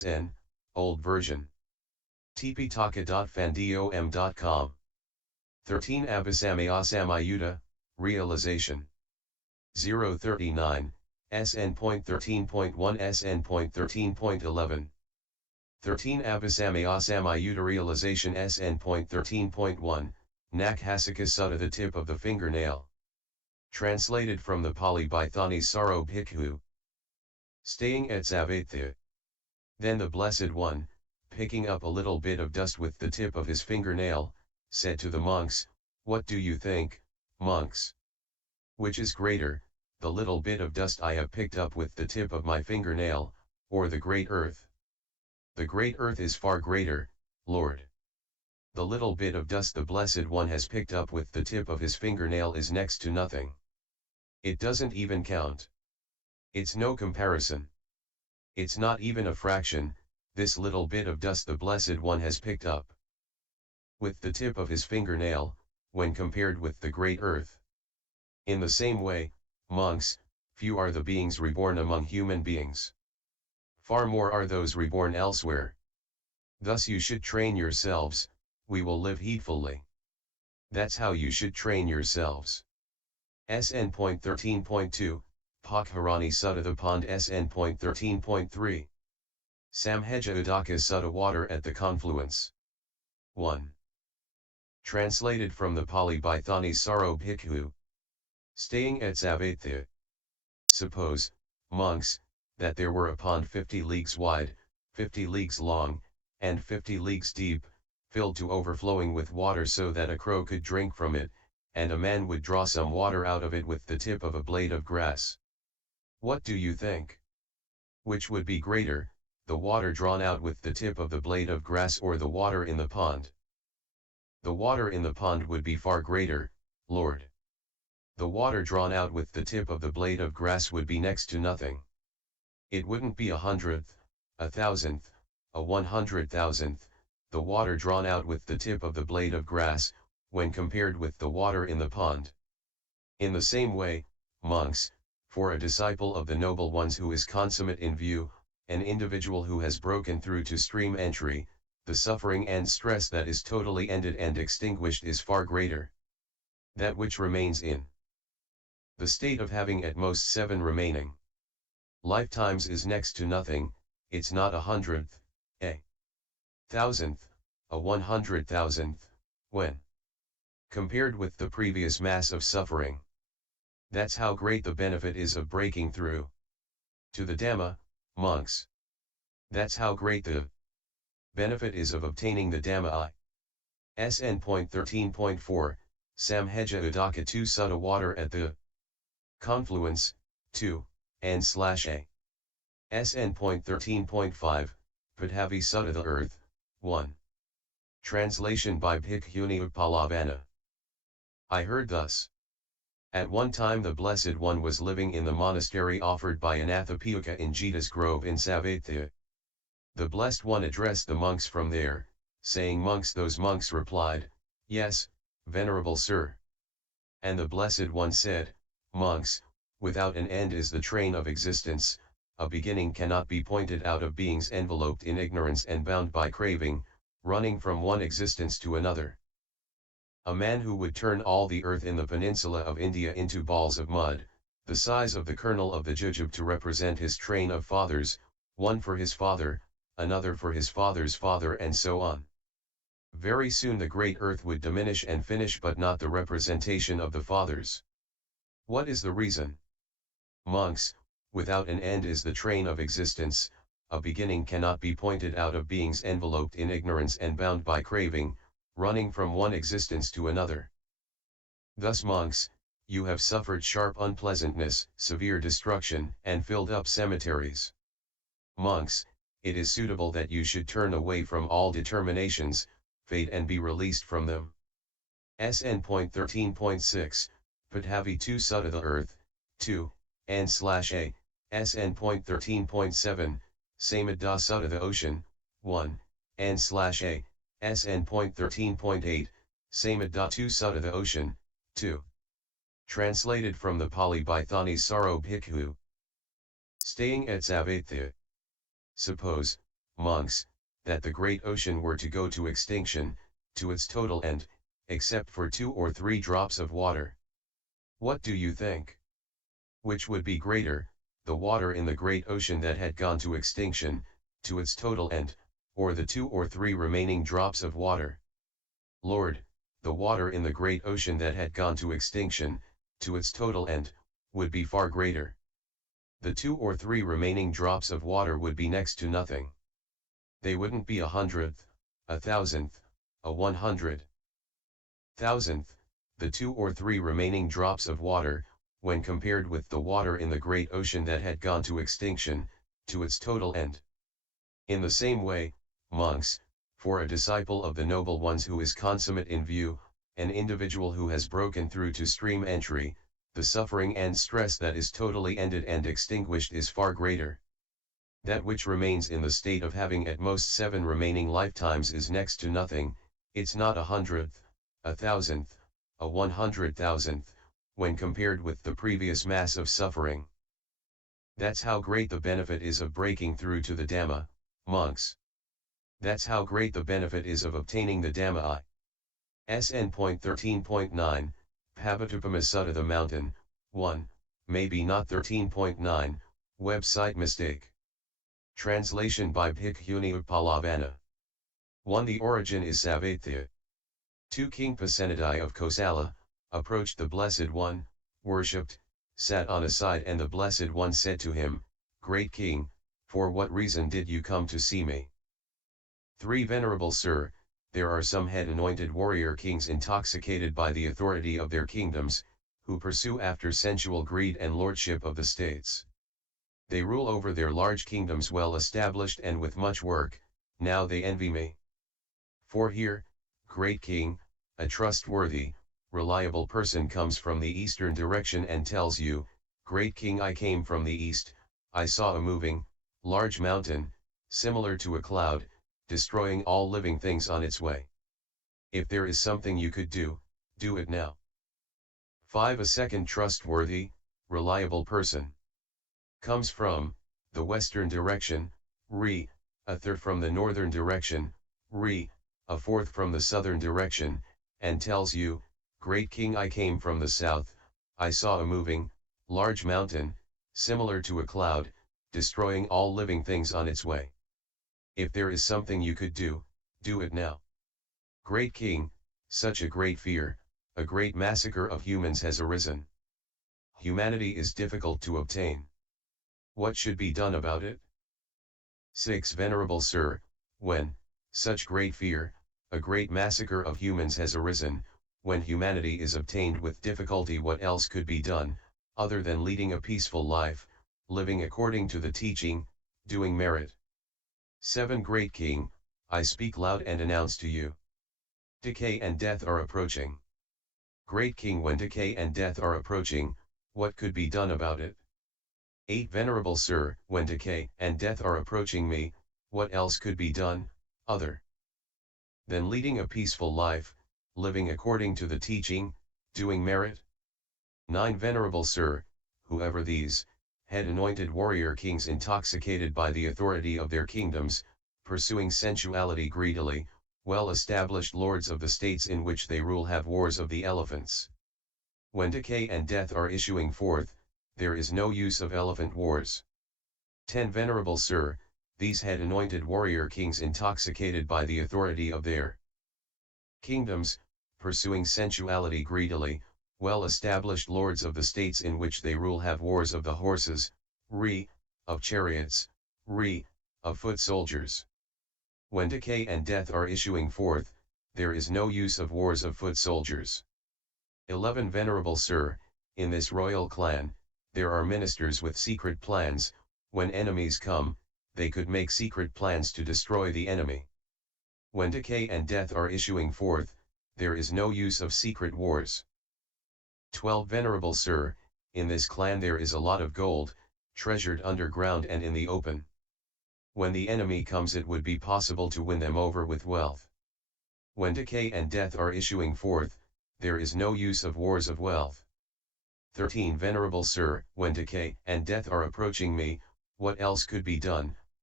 N, old version. tptaka.fandom.com. 13 Samyutta, realization. 039, SN.13.1-SN.13.11. 13 Samyutta realization SN.13.1, Nakasika Sutta the tip of the fingernail. Translated from the Pali by Thani Saro Bhikkhu. Staying at Savatthi. Then the Blessed One, picking up a little bit of dust with the tip of his fingernail, said to the monks, "What do you think, monks? Which is greater, the little bit of dust I have picked up with the tip of my fingernail, or the great earth?" "The great earth is far greater, Lord. The little bit of dust the Blessed One has picked up with the tip of his fingernail is next to nothing. It doesn't even count. It's no comparison. It's not even a fraction, this little bit of dust the Blessed One has picked up with the tip of his fingernail, when compared with the great earth. In the same way, monks, few are the beings reborn among human beings. Far more are those reborn elsewhere. Thus you should train yourselves, we will live heedfully. That's how you should train yourselves. SN.13.2, Pakharani Sutta the Pond SN.13.3. Samheja Udaka Sutta water at the confluence. 1. Translated from the Pali by Thani Saro Bhikkhu. Staying at Savatthi. Suppose, monks, that there were a pond 50 leagues wide, 50 leagues long, and 50 leagues deep, filled to overflowing with water so that a crow could drink from it, and a man would draw some water out of it with the tip of a blade of grass. What do you think? Which would be greater, the water drawn out with the tip of the blade of grass or the water in the pond? The water in the pond would be far greater, Lord. The water drawn out with the tip of the blade of grass would be next to nothing. It wouldn't be 100th, 1,000th, 100,000th, the water drawn out with the tip of the blade of grass, when compared with the water in the pond. In the same way, monks, for a disciple of the noble ones who is consummate in view, an individual who has broken through to stream entry, the suffering and stress that is totally ended and extinguished is far greater. That which remains in the state of having at most 7 remaining lifetimes is next to nothing, it's not 100th, 1,000th, 100,000th, when compared with the previous mass of suffering. That's how great the benefit is of breaking through to the Dhamma, monks. That's how great the benefit is of obtaining the Dhamma. SN.13.4, Samheja Udaka 2 Sutta water at the confluence, 2, N/A. SN.13.5, Padhavi Sutta the earth, 1. Translation by Bhikkhuni Upalavana. I heard thus. At one time the Blessed One was living in the monastery offered by Anathapiyuka in Jita's Grove in Savatthi. The Blessed One addressed the monks from there, saying monks. Those monks replied, "Yes, Venerable Sir." And the Blessed One said, "Monks, without an end is the train of existence, a beginning cannot be pointed out of beings enveloped in ignorance and bound by craving, running from one existence to another. A man who would turn all the earth in the peninsula of India into balls of mud, the size of the kernel of the jujube to represent his train of fathers, one for his father, another for his father's father and so on. Very soon the great earth would diminish and finish, but not the representation of the fathers. What is the reason? Monks, without an end is the train of existence, a beginning cannot be pointed out of beings enveloped in ignorance and bound by craving, running from one existence to another. Thus monks, you have suffered sharp unpleasantness, severe destruction, and filled up cemeteries. Monks, it is suitable that you should turn away from all determinations, fate and be released from them. SN.13.6, Padhavi 2 Sutta the earth, 2, N/A, SN.13.7, Samyutta Sutta the ocean, 1, N/A, SN.13.8, Samyutta 2 Sutta the ocean, 2. Translated from the Pali by Thani Saro Bhikkhu. Staying at Savatthi. Suppose, monks, that the great ocean were to go to extinction, to its total end, except for 2 or 3 drops of water. What do you think? Which would be greater, the water in the great ocean that had gone to extinction, to its total end, or the 2 or 3 remaining drops of water? Lord, the water in the great ocean that had gone to extinction, to its total end, would be far greater. The 2 or 3 remaining drops of water would be next to nothing. They wouldn't be 100th, 1,000th, 100,000th. The 2 or 3 remaining drops of water, when compared with the water in the great ocean that had gone to extinction, to its total end. In the same way, monks, for a disciple of the noble ones who is consummate in view, an individual who has broken through to stream entry, the suffering and stress that is totally ended and extinguished is far greater. That which remains in the state of having at most 7 remaining lifetimes is next to nothing, it's not 100th, 1,000th, 100,000th, when compared with the previous mass of suffering. That's how great the benefit is of breaking through to the Dhamma, monks. That's how great the benefit is of obtaining the Dhamma. SN.13.9, Pavatupama Sutta the Mountain, 1, maybe not 13.9, website mistake. Translation by Bhikkhuni Upalavana. 1. The origin is Savatthi. 2. King Pasenadi of Kosala, approached the Blessed One, worshipped, sat on a side, and the Blessed One said to him, Great King, for what reason did you come to see me? 3. Venerable Sir, there are some head-anointed warrior kings intoxicated by the authority of their kingdoms, who pursue after sensual greed and lordship of the states. They rule over their large kingdoms well established and with much work, now they envy me. 4. Here, Great King, a trustworthy, reliable person comes from the eastern direction and tells you, Great King, I came from the east, I saw a moving, large mountain, similar to a cloud, destroying all living things on its way. If there is something you could do, do it now. 5. A second trustworthy, reliable person comes from the western direction, a third from the northern direction, a fourth from the southern direction, and tells you, Great King, I came from the south, I saw a moving, large mountain, similar to a cloud, destroying all living things on its way. If there is something you could do, do it now. Great King, such a great fear, a great massacre of humans has arisen. Humanity is difficult to obtain. What should be done about it? 6. Venerable Sir, when such great fear, a great massacre of humans has arisen, when humanity is obtained with difficulty, what else could be done, other than leading a peaceful life, living according to the teaching, doing merit? 7. Great King, I speak loud and announce to you. Decay and death are approaching. Great King, when decay and death are approaching, what could be done about it? 8. Venerable Sir, when decay and death are approaching me, what else could be done, other than leading a peaceful life, living according to the teaching, doing merit? 9. Venerable Sir, whoever these head-anointed warrior kings intoxicated by the authority of their kingdoms, pursuing sensuality greedily, well-established lords of the states in which they rule have wars of the elephants. When decay and death are issuing forth, there is no use of elephant wars. 10. Venerable Sir, these head-anointed warrior kings intoxicated by the authority of their kingdoms, pursuing sensuality greedily, well-established lords of the states in which they rule have wars of the horses, of chariots, of foot soldiers. When decay and death are issuing forth, there is no use of wars of foot soldiers. 11. Venerable Sir, in this royal clan, there are ministers with secret plans. When enemies come, they could make secret plans to destroy the enemy. When decay and death are issuing forth, there is no use of secret wars. 12. Venerable Sir, in this clan there is a lot of gold, treasured underground and in the open. When the enemy comes, it would be possible to win them over with wealth. When decay and death are issuing forth, there is no use of wars of wealth. 13. Venerable Sir, when decay and death are approaching me, what else could be done,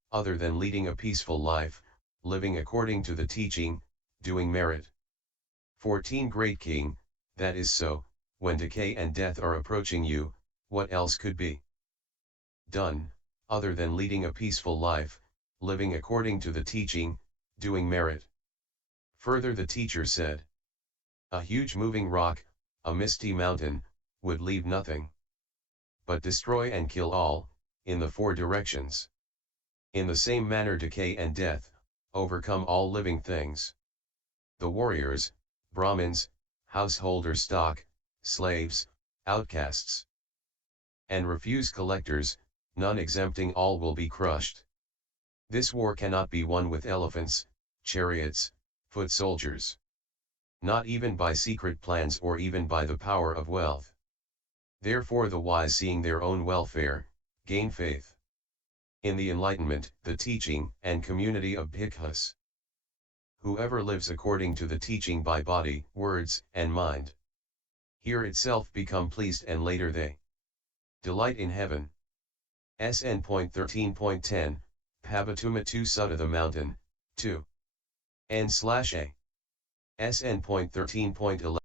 other than leading a peaceful life, living according to the teaching, doing merit. 14 Great King, that is so, when decay and death are approaching you, what else could be done, other than leading a peaceful life, living according to the teaching, doing merit? Further the teacher said, a huge moving rock, a misty mountain, would leave nothing but destroy and kill all, in the 4 directions. In the same manner decay and death, overcome all living things. The warriors, Brahmins, householder stock, slaves, outcasts, and refuse collectors, none exempting all will be crushed. This war cannot be won with elephants, chariots, foot soldiers. Not even by secret plans or even by the power of wealth. Therefore the wise, seeing their own welfare, gain faith in the enlightenment, the teaching, and community of bhikkhus. Whoever lives according to the teaching by body, words, and mind, here itself become pleased, and later they delight in heaven. SN.13.10, Pavatuma Sutta the Mountain, 2. N/A. SN.13.11.